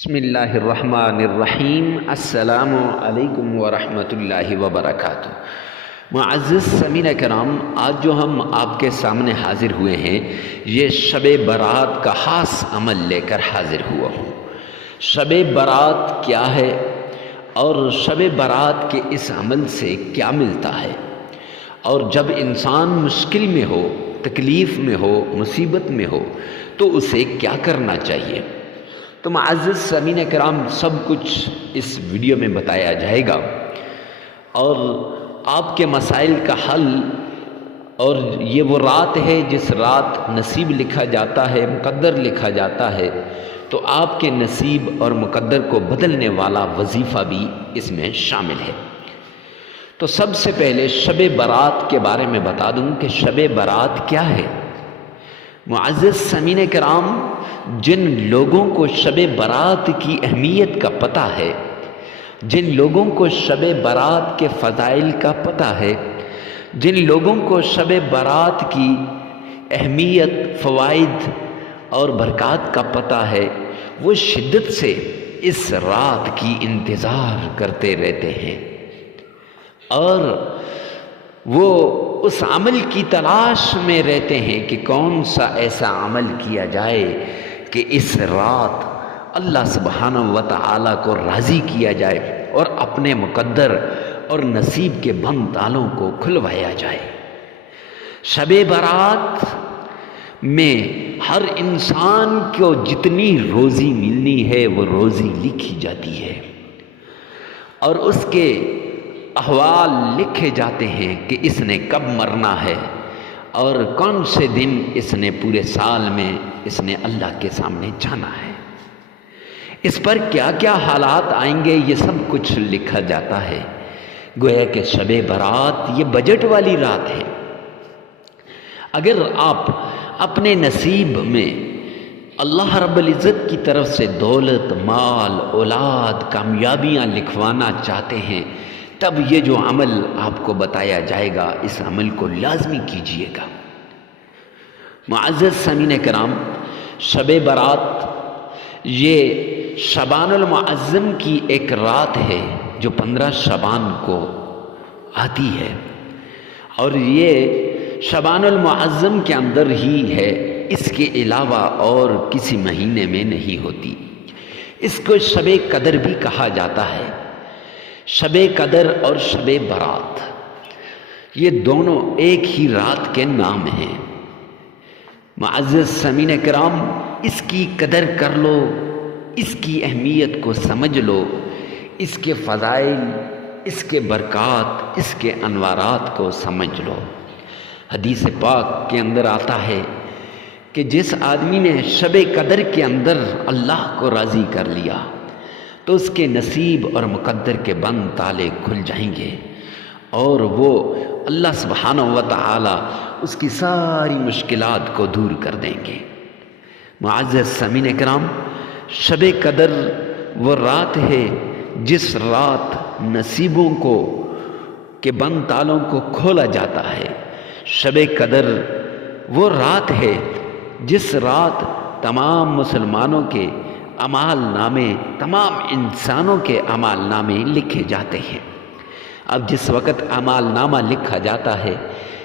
بسم اللہ الرحمن الرحیم۔ السلام علیکم ورحمۃ اللہ وبرکاتہ۔ معزز سامعین کرام، آج جو ہم آپ کے سامنے حاضر ہوئے ہیں یہ شب برات کا خاص عمل لے کر حاضر ہوا ہوں۔ شب برات کیا ہے اور شب برات کے اس عمل سے کیا ملتا ہے، اور جب انسان مشکل میں ہو، تکلیف میں ہو، مصیبت میں ہو تو اسے کیا کرنا چاہیے، تو معزز سامعین کرام سب کچھ اس ویڈیو میں بتایا جائے گا، اور آپ کے مسائل کا حل۔ اور یہ وہ رات ہے جس رات نصیب لکھا جاتا ہے، مقدر لکھا جاتا ہے، تو آپ کے نصیب اور مقدر کو بدلنے والا وظیفہ بھی اس میں شامل ہے۔ تو سب سے پہلے شب برات کے بارے میں بتا دوں کہ شب برات کیا ہے۔ معزز سامعین کرام، جن لوگوں کو شب برات کی اہمیت کا پتہ ہے، جن لوگوں کو شب برات کے فضائل کا پتہ ہے، جن لوگوں کو شب برات کی اہمیت، فوائد اور برکات کا پتہ ہے، وہ شدت سے اس رات کی انتظار کرتے رہتے ہیں، اور وہ اس عمل کی تلاش میں رہتے ہیں کہ کون سا ایسا عمل کیا جائے کہ اس رات اللہ سبحانہ و تعالیٰ کو راضی کیا جائے اور اپنے مقدر اور نصیب کے بند تالوں کو کھلوایا جائے۔ شب برات میں ہر انسان کو جتنی روزی ملنی ہے وہ روزی لکھی جاتی ہے، اور اس کے احوال لکھے جاتے ہیں کہ اس نے کب مرنا ہے اور کون سے دن اس نے پورے سال میں اس نے اللہ کے سامنے جانا ہے، اس پر کیا کیا حالات آئیں گے، یہ سب کچھ لکھا جاتا ہے۔ گویا کہ شب برات یہ بجٹ والی رات ہے۔ اگر آپ اپنے نصیب میں اللہ رب العزت کی طرف سے دولت، مال، اولاد، کامیابیاں لکھوانا چاہتے ہیں، تب یہ جو عمل آپ کو بتایا جائے گا اس عمل کو لازمی کیجئے گا۔ معزز سامعین کرام، شب برات یہ شعبان المعظم کی ایک رات ہے جو 15 شعبان کو آتی ہے، اور یہ شعبان المعظم کے اندر ہی ہے، اس کے علاوہ اور کسی مہینے میں نہیں ہوتی۔ اس کو شب قدر بھی کہا جاتا ہے۔ شب قدر اور شب برات یہ دونوں ایک ہی رات کے نام ہیں۔ معزز سامعین کرام، اس کی قدر کر لو، اس کی اہمیت کو سمجھ لو، اس کے فضائل، اس کے برکات، اس کے انوارات کو سمجھ لو۔ حدیث پاک کے اندر آتا ہے کہ جس آدمی نے شب قدر کے اندر اللہ کو راضی کر لیا تو اس کے نصیب اور مقدر کے بند تالے کھل جائیں گے، اور وہ اللہ سبحانہ و تعالی اس کی ساری مشکلات کو دور کر دیں گے۔ معزز سامعین کرام، شب قدر وہ رات ہے جس رات نصیبوں کو کے بند تالوں کو کھولا جاتا ہے۔ شب قدر وہ رات ہے جس رات تمام مسلمانوں کے اعمال نامے، تمام انسانوں کے اعمال نامے لکھے جاتے ہیں۔ اب جس وقت اعمال نامہ لکھا جاتا ہے،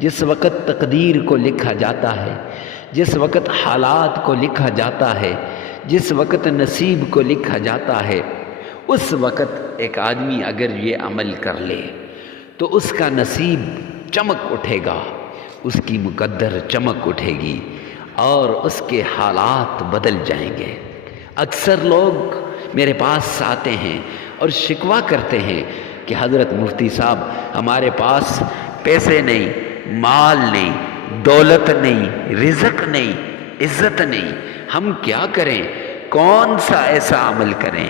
جس وقت تقدیر کو لکھا جاتا ہے، جس وقت حالات کو لکھا جاتا ہے، جس وقت نصیب کو لکھا جاتا ہے، اس وقت ایک آدمی اگر یہ عمل کر لے تو اس کا نصیب چمک اٹھے گا، اس کی مقدر چمک اٹھے گی، اور اس کے حالات بدل جائیں گے۔ اکثر لوگ میرے پاس آتے ہیں اور شکوہ کرتے ہیں کہ حضرت مفتی صاحب، ہمارے پاس پیسے نہیں، مال نہیں، دولت نہیں، رزق نہیں، عزت نہیں، ہم کیا کریں؟ کون سا ایسا عمل کریں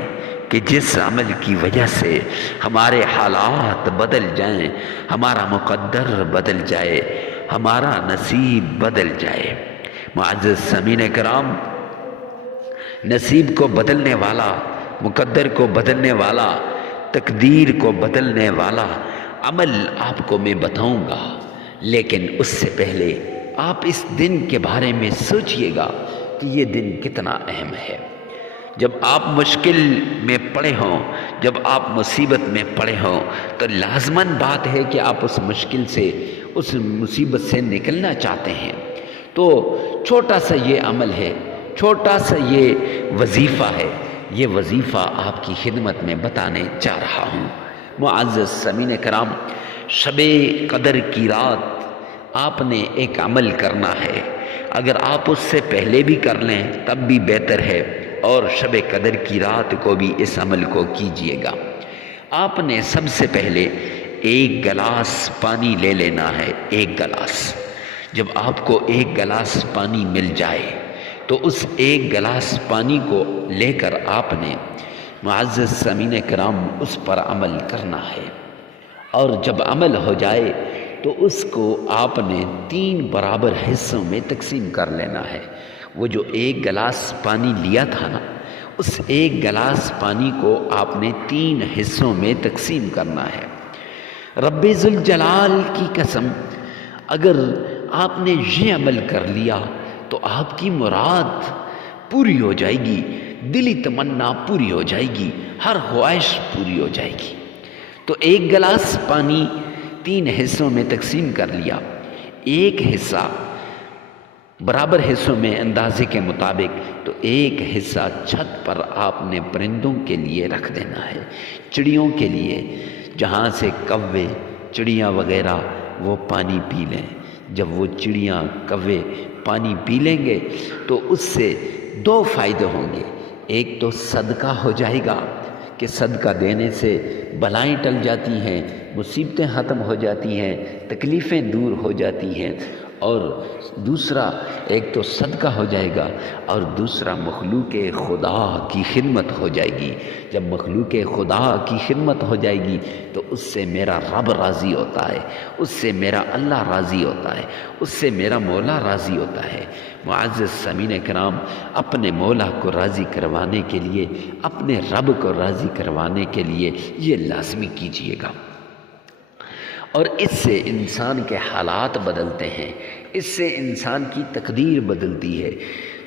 کہ جس عمل کی وجہ سے ہمارے حالات بدل جائیں، ہمارا مقدر بدل جائے، ہمارا نصیب بدل جائے۔ معزز سامعین کرام، نصیب کو بدلنے والا، مقدر کو بدلنے والا، تقدیر کو بدلنے والا عمل آپ کو میں بتاؤں گا، لیکن اس سے پہلے آپ اس دن کے بارے میں سوچئے گا کہ یہ دن کتنا اہم ہے۔ جب آپ مشکل میں پڑے ہوں، جب آپ مصیبت میں پڑے ہوں، تو لازماً بات ہے کہ آپ اس مشکل سے، اس مصیبت سے نکلنا چاہتے ہیں۔ تو چھوٹا سا یہ عمل ہے، چھوٹا سا یہ وظیفہ ہے، یہ وظیفہ آپ کی خدمت میں بتانے جا رہا ہوں۔ معزز سامعین کرام، شب قدر کی رات آپ نے ایک عمل کرنا ہے، اگر آپ اس سے پہلے بھی کر لیں تب بھی بہتر ہے، اور شب قدر کی رات کو بھی اس عمل کو کیجئے گا۔ آپ نے سب سے پہلے ایک گلاس پانی لے لینا ہے، ایک گلاس۔ جب آپ کو ایک گلاس پانی مل جائے تو اس ایک گلاس پانی کو لے کر آپ نے معزز سامعین کرام اس پر عمل کرنا ہے، اور جب عمل ہو جائے تو اس کو آپ نے 3 برابر حصوں میں تقسیم کر لینا ہے۔ وہ جو ایک گلاس پانی لیا تھا نا، اس ایک گلاس پانی کو آپ نے 3 حصوں میں تقسیم کرنا ہے۔ رب ذوالجلال کی قسم، اگر آپ نے یہ عمل کر لیا تو آپ کی مراد پوری ہو جائے گی، دلی تمنا پوری ہو جائے گی، ہر خواہش پوری ہو جائے گی۔ تو ایک گلاس پانی 3 حصوں میں تقسیم کر لیا، ایک حصہ برابر حصوں میں اندازے کے مطابق، تو ایک حصہ چھت پر آپ نے پرندوں کے لیے رکھ دینا ہے، چڑیوں کے لیے، جہاں سے کوے چڑیاں وغیرہ وہ پانی پی لیں۔ جب وہ چڑیاں کوے پانی پی لیں گے تو اس سے 2 فائدے ہوں گے۔ ایک تو صدقہ ہو جائے گا کہ صدقہ دینے سے بلائیں ٹل جاتی ہیں، مصیبتیں ختم ہو جاتی ہیں، تکلیفیں دور ہو جاتی ہیں، اور دوسرا ایک تو صدقہ ہو جائے گا، اور دوسرا مخلوق خدا کی خدمت ہو جائے گی۔ جب مخلوق خدا کی خدمت ہو جائے گی تو اس سے میرا رب راضی ہوتا ہے، اس سے میرا اللہ راضی ہوتا ہے، اس سے میرا مولا راضی ہوتا ہے۔ معزز سامعین کرام، اپنے مولا کو راضی کروانے کے لیے، اپنے رب کو راضی کروانے کے لیے یہ لازمی کیجئے گا، اور اس سے انسان کے حالات بدلتے ہیں، اس سے انسان کی تقدیر بدلتی ہے۔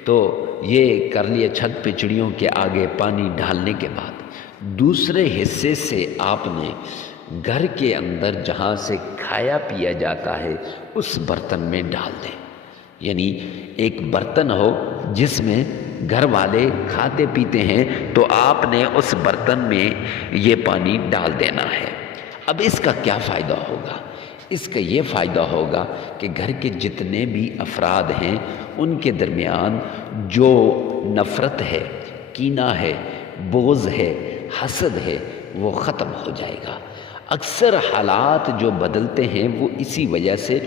تو یہ کر لیے چھت پہ چڑیوں کے آگے پانی ڈالنے کے بعد، دوسرے حصے سے آپ نے گھر کے اندر جہاں سے کھایا پیا جاتا ہے اس برتن میں ڈال دیں۔ یعنی ایک برتن ہو جس میں گھر والے کھاتے پیتے ہیں، تو آپ نے اس برتن میں یہ پانی ڈال دینا ہے۔ اب اس کا کیا فائدہ ہوگا؟ اس کا یہ فائدہ ہوگا کہ گھر کے جتنے بھی افراد ہیں ان کے درمیان جو نفرت ہے، کینہ ہے، بغض ہے، حسد ہے، وہ ختم ہو جائے گا۔ اکثر حالات جو بدلتے ہیں وہ اسی وجہ سے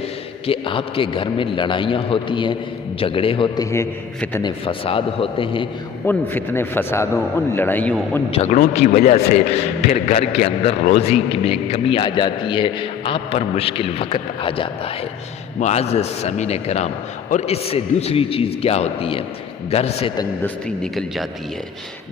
کہ آپ کے گھر میں لڑائیاں ہوتی ہیں، جھگڑے ہوتے ہیں، فتنے فساد ہوتے ہیں۔ ان فتنے فسادوں، ان لڑائیوں، ان جھگڑوں کی وجہ سے پھر گھر کے اندر روزی میں کمی آ جاتی ہے، آپ پر مشکل وقت آ جاتا ہے۔ معزز سامعین کرام، اور اس سے دوسری چیز کیا ہوتی ہے؟ گھر سے تنگ دستی نکل جاتی ہے،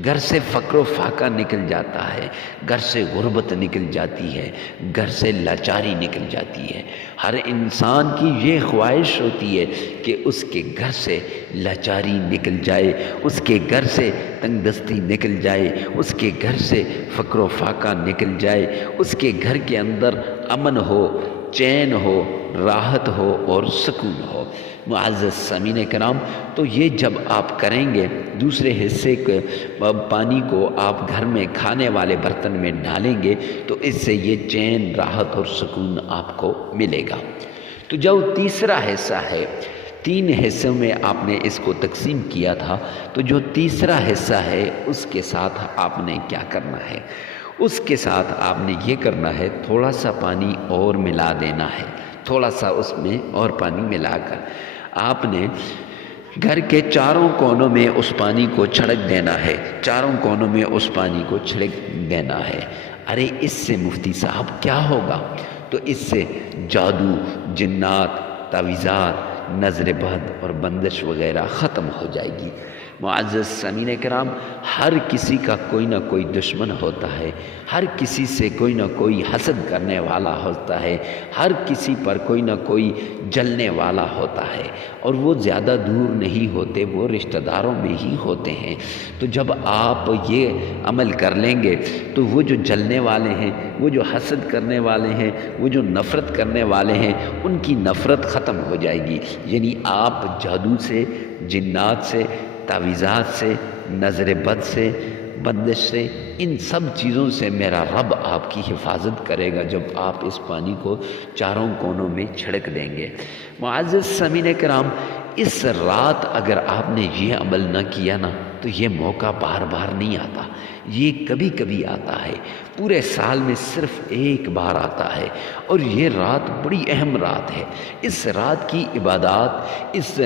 گھر سے فقر و فاقہ نکل جاتا ہے، گھر سے غربت نکل جاتی ہے، گھر سے لاچاری نکل جاتی ہے۔ ہر انسان کی یہ خواہش ہوتی ہے کہ اس کے گھر سے لاچاری نکل جائے، اس کے گھر سے تنگ دستی نکل جائے، اس کے گھر سے فقر و فاقہ نکل جائے، اس کے گھر کے اندر امن ہو، چین ہو، راحت ہو اور سکون ہو۔ معزز سامعین کرام، تو یہ جب آپ کریں گے، دوسرے حصے کے پانی کو آپ گھر میں کھانے والے برتن میں ڈالیں گے تو اس سے یہ چین، راحت اور سکون آپ کو ملے گا۔ تو جو تیسرا حصہ ہے، 3 حصوں میں آپ نے اس کو تقسیم کیا تھا، تو جو تیسرا حصہ ہے اس کے ساتھ آپ نے کیا کرنا ہے؟ اس کے ساتھ آپ نے یہ کرنا ہے، تھوڑا سا پانی اور ملا دینا ہے، تھوڑا سا اس میں اور پانی ملا کر آپ نے گھر کے چاروں کونوں میں اس پانی کو چھڑک دینا ہے، چاروں کونوں میں اس پانی کو چھڑک دینا ہے۔ ارے اس سے مفتی صاحب کیا ہوگا؟ تو اس سے جادو، جنات، تعویذات، نظر بد اور بندش وغیرہ ختم ہو جائے گی۔ معزز سامعین کرام، ہر کسی کا کوئی نہ کوئی دشمن ہوتا ہے، ہر کسی سے کوئی نہ کوئی حسد کرنے والا ہوتا ہے، ہر کسی پر کوئی نہ کوئی جلنے والا ہوتا ہے، اور وہ زیادہ دور نہیں ہوتے، وہ رشتہ داروں میں ہی ہوتے ہیں۔ تو جب آپ یہ عمل کر لیں گے تو وہ جو جلنے والے ہیں، وہ جو حسد کرنے والے ہیں، وہ جو نفرت کرنے والے ہیں، ان کی نفرت ختم ہو جائے گی۔ یعنی آپ جادو سے، جنات سے، تعویذات سے، نظر بد سے، بندش سے، ان سب چیزوں سے میرا رب آپ کی حفاظت کرے گا جب آپ اس پانی کو چاروں کونوں میں چھڑک دیں گے۔ معزز سامعین کرام، اس رات اگر آپ نے یہ عمل نہ کیا نا تو یہ موقع بار بار نہیں آتا، یہ کبھی کبھی آتا ہے، پورے سال میں صرف ایک بار آتا ہے، اور یہ رات بڑی اہم رات ہے۔ اس رات کی عبادات، اس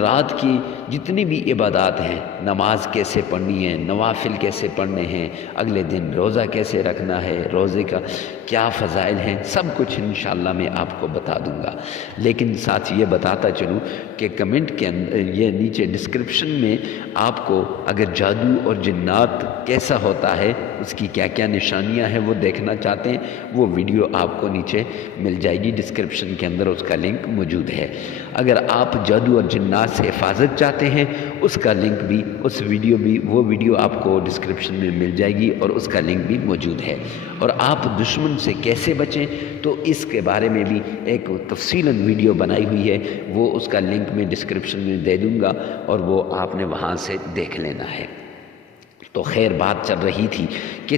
رات کی جتنی بھی عبادات ہیں، نماز کیسے پڑھنی ہے، نوافل کیسے پڑھنے ہیں، اگلے دن روزہ کیسے رکھنا ہے، روزے کا کیا فضائل ہیں، سب کچھ انشاءاللہ میں آپ کو بتا دوں گا۔ لیکن ساتھ یہ بتاتا چلوں کہ کمنٹ کے اندر، یہ نیچے ڈسکرپشن میں آپ کو اگر جادو اور جنات کیسا ہوتا ہے، اس کی کیا کیا نشانیاں ہیں وہ دیکھنا چاہتے ہیں، وہ ویڈیو آپ کو نیچے مل جائے گی، ڈسکرپشن کے اندر اس کا لنک موجود ہے۔ اگر آپ جادو اور جنات سے حفاظت چاہتے ہیں، اس کا لنک بھی، اس ویڈیو بھی، وہ ویڈیو آپ کو ڈسکرپشن میں مل جائے گی اور اس کا لنک بھی موجود ہے۔ اور آپ دشمن سے کیسے بچیں تو اس کے بارے میں بھی ایک تفصیلاً ویڈیو بنائی ہوئی ہے، وہ اس کا لنک میں ڈسکرپشن میں دے دوں گا، اور وہ آپ نے وہاں سے دیکھ لینا ہے۔ تو خیر، بات چل رہی تھی کہ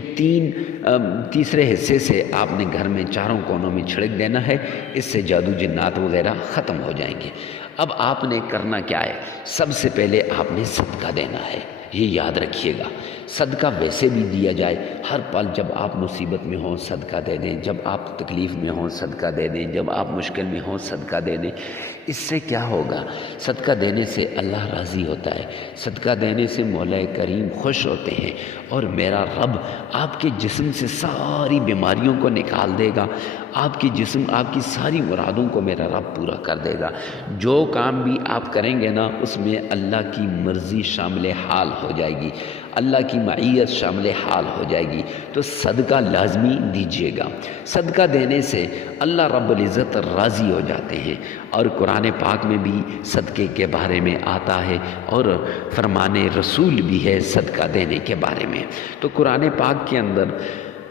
تیسرے حصے سے آپ نے گھر میں چاروں کونوں میں چھڑک دینا ہے، اس سے جادو جنات وغیرہ ختم ہو جائیں گے۔ اب آپ نے کرنا کیا ہے؟ سب سے پہلے آپ نے صدقہ دینا ہے، یہ یاد رکھیے گا۔ صدقہ ویسے بھی دیا جائے، ہر پل جب آپ مصیبت میں ہوں صدقہ دے دیں، جب آپ تکلیف میں ہوں صدقہ دے دیں، جب آپ مشکل میں ہوں صدقہ دے دیں۔ اس سے کیا ہوگا؟ صدقہ دینے سے اللہ راضی ہوتا ہے، صدقہ دینے سے مولا کریم خوش ہوتے ہیں، اور میرا رب آپ کے جسم سے ساری بیماریوں کو نکال دے گا، آپ کی جسم، آپ کی ساری مرادوں کو میرا رب پورا کر دے گا۔ جو کام بھی آپ کریں گے نا، اس میں اللہ کی مرضی شامل حال ہو جائے گی، اللہ کی معیت شامل حال ہو جائے گی۔ تو صدقہ لازمی دیجیے گا۔ صدقہ دینے سے اللہ رب العزت راضی ہو جاتے ہیں، اور قرآن پاک میں بھی صدقے کے بارے میں آتا ہے، اور فرمان رسول بھی ہے صدقہ دینے کے بارے میں۔ تو قرآن پاک کے اندر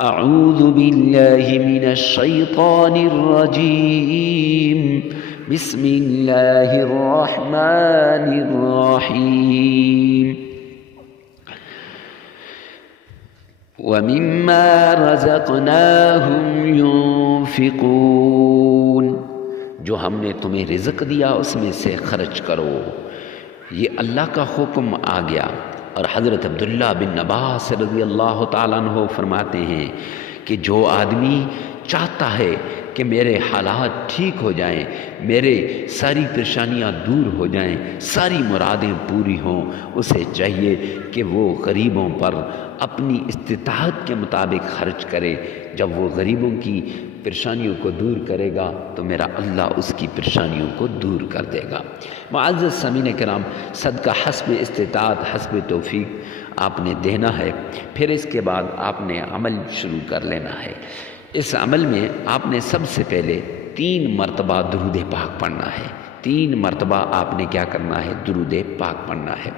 اعوذ باللہ من الشیطان الرجیم بسم اللہ الرحمن الرحیم وَمِمَّا رَزَقْنَاهُمْ يُنْفِقُونَ، جو ہم نے تمہیں رزق دیا اس میں سے خرچ کرو۔ یہ اللہ کا حکم آ گیا، اور حضرت عبداللہ بن عباس رضی اللہ تعالیٰ عنہ فرماتے ہیں کہ جو آدمی چاہتا ہے کہ میرے حالات ٹھیک ہو جائیں، میرے ساری پریشانیاں دور ہو جائیں، ساری مرادیں پوری ہوں، اسے چاہیے کہ وہ غریبوں پر اپنی استطاعت کے مطابق خرچ کرے۔ جب وہ غریبوں کی پریشانیوں کو دور کرے گا تو میرا اللہ اس کی پریشانیوں کو دور کر دے گا۔ معزز سامعین کرام، صدقہ حسب استطاعت، حسب توفیق آپ نے دینا ہے۔ پھر اس کے بعد آپ نے عمل شروع کر لینا ہے۔ اس عمل میں آپ نے سب سے پہلے 3 مرتبہ درود پاک پڑھنا ہے۔ 3 مرتبہ آپ نے کیا کرنا ہے؟ درود پاک پڑھنا ہے۔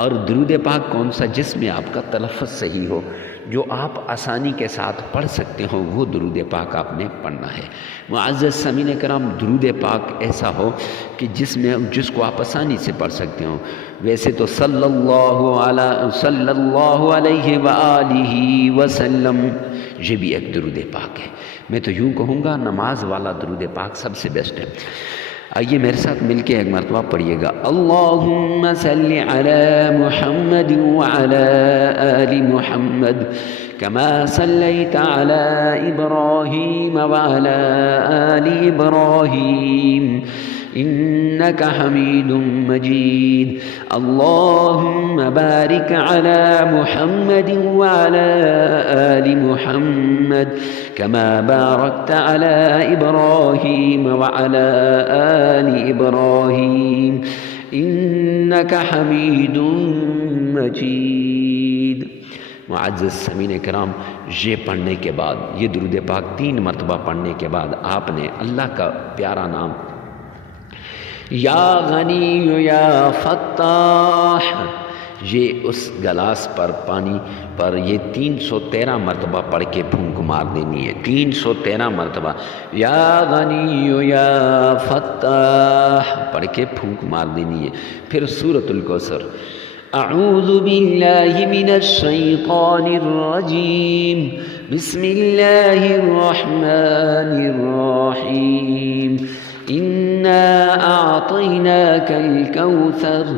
اور درود پاک کون سا؟ جس میں آپ کا تلفظ صحیح ہو، جو آپ آسانی کے ساتھ پڑھ سکتے ہو، وہ درود پاک آپ نے پڑھنا ہے۔ معزز سامعین کرام، درود پاک ایسا ہو کہ جس کو آپ آسانی سے پڑھ سکتے ہو۔ ویسے تو صلی اللہ علیہ وآلہ وسلم، یہ بھی ایک درود پاک ہے۔ میں تو یوں کہوں گا نماز والا درود پاک سب سے بیسٹ ہے۔ آئیے میرے ساتھ مل کے ایک مرتبہ پڑھیے گا، اللہم صلی علی محمد وعلی آل محمد کما صلیت علی ابراہیم وعلی آل ابراہیم انك حميد مجيد اللهم بارك على محمد وعلى آل محمد كما باركت على إبراهيم وعلى آل إبراهيم إنك حميد مجيد۔ معزز سامعین کرام، یہ پڑھنے کے بعد، یہ درود پاک 3 مرتبہ پڑھنے کے بعد آپ نے اللہ کا پیارا نام یا غنی یا فتاح، یہ اس گلاس پر پانی پر یہ 313 مرتبہ پڑھ کے پھونک مار دینی ہے، 313 مرتبہ یا غنی یا فتاح پڑھ کے پھونک مار دینی ہے۔ پھر سورۃ الکوثر، اعوذ باللہ من الشیطان الرجیم، بسم اللہ الرحمن الرحیم، انا اعطیناک الکوثر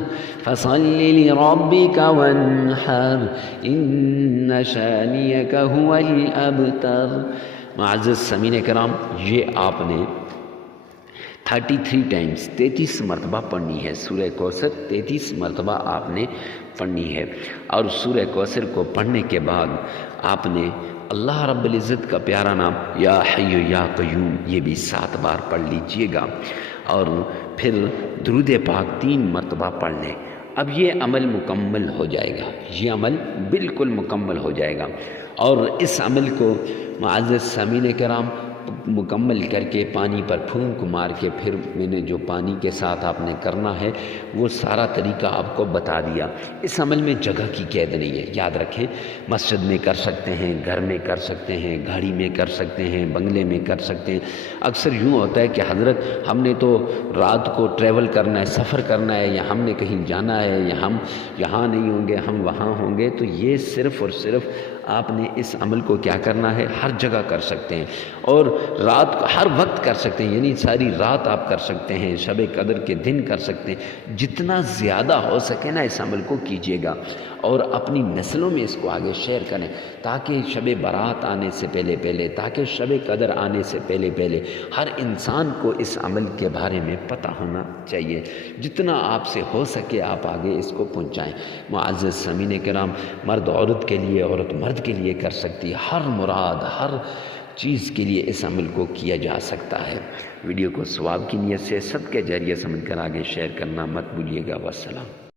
فصل لربک وانحر ان شانئک هو الابتر۔ معزز سامعین کرام، یہ آپ نے 33 ٹائمز 33 مرتبہ پڑھنی ہے۔ سورہ کوثر 33 مرتبہ آپ نے پڑھنی ہے، اور سورہ کوثر کو پڑھنے کے بعد آپ نے اللہ رب العزت کا پیارا نام یا حی یا قیوم یہ بھی 7 بار پڑھ لیجئے گا، اور پھر درود پاک 3 مرتبہ پڑھ لیں۔ اب یہ عمل مکمل ہو جائے گا، یہ عمل بالکل مکمل ہو جائے گا، اور اس عمل کو معزز سامعین کرام مکمل کر کے پانی پر پھونک مار کے، پھر میں نے جو پانی کے ساتھ آپ نے کرنا ہے وہ سارا طریقہ آپ کو بتا دیا۔ اس عمل میں جگہ کی قید نہیں ہے، یاد رکھیں، مسجد میں کر سکتے ہیں، گھر میں کر سکتے ہیں، گاڑی میں کر سکتے ہیں، بنگلے میں کر سکتے ہیں۔ اکثر یوں ہوتا ہے کہ حضرت ہم نے تو رات کو ٹریول کرنا ہے، سفر کرنا ہے، یا ہم نے کہیں جانا ہے، یا ہم یہاں نہیں ہوں گے، ہم وہاں ہوں گے، تو یہ صرف اور صرف آپ نے اس عمل کو کیا کرنا ہے، ہر جگہ کر سکتے ہیں، اور رات کو ہر وقت کر سکتے ہیں، یعنی ساری رات آپ کر سکتے ہیں، شب قدر کے دن کر سکتے ہیں۔ جتنا زیادہ ہو سکے نا اس عمل کو کیجیے گا، اور اپنی نسلوں میں اس کو آگے شیئر کریں، تاکہ شب برات آنے سے پہلے تاکہ شب قدر آنے سے پہلے ہر انسان کو اس عمل کے بارے میں پتہ ہونا چاہیے۔ جتنا آپ سے ہو سکے آپ آگے اس کو پہنچائیں۔ معزز سامعین کرام، مرد عورت کے لیے، عورت مرد کے لیے کر سکتی ہے، ہر مراد ہر چیز کے لیے اس عمل کو کیا جا سکتا ہے۔ ویڈیو کو ثواب کی نیت سے صدقہ جاریہ سمجھ کر آگے شیئر کرنا مت بھولیے گا۔ والسلام۔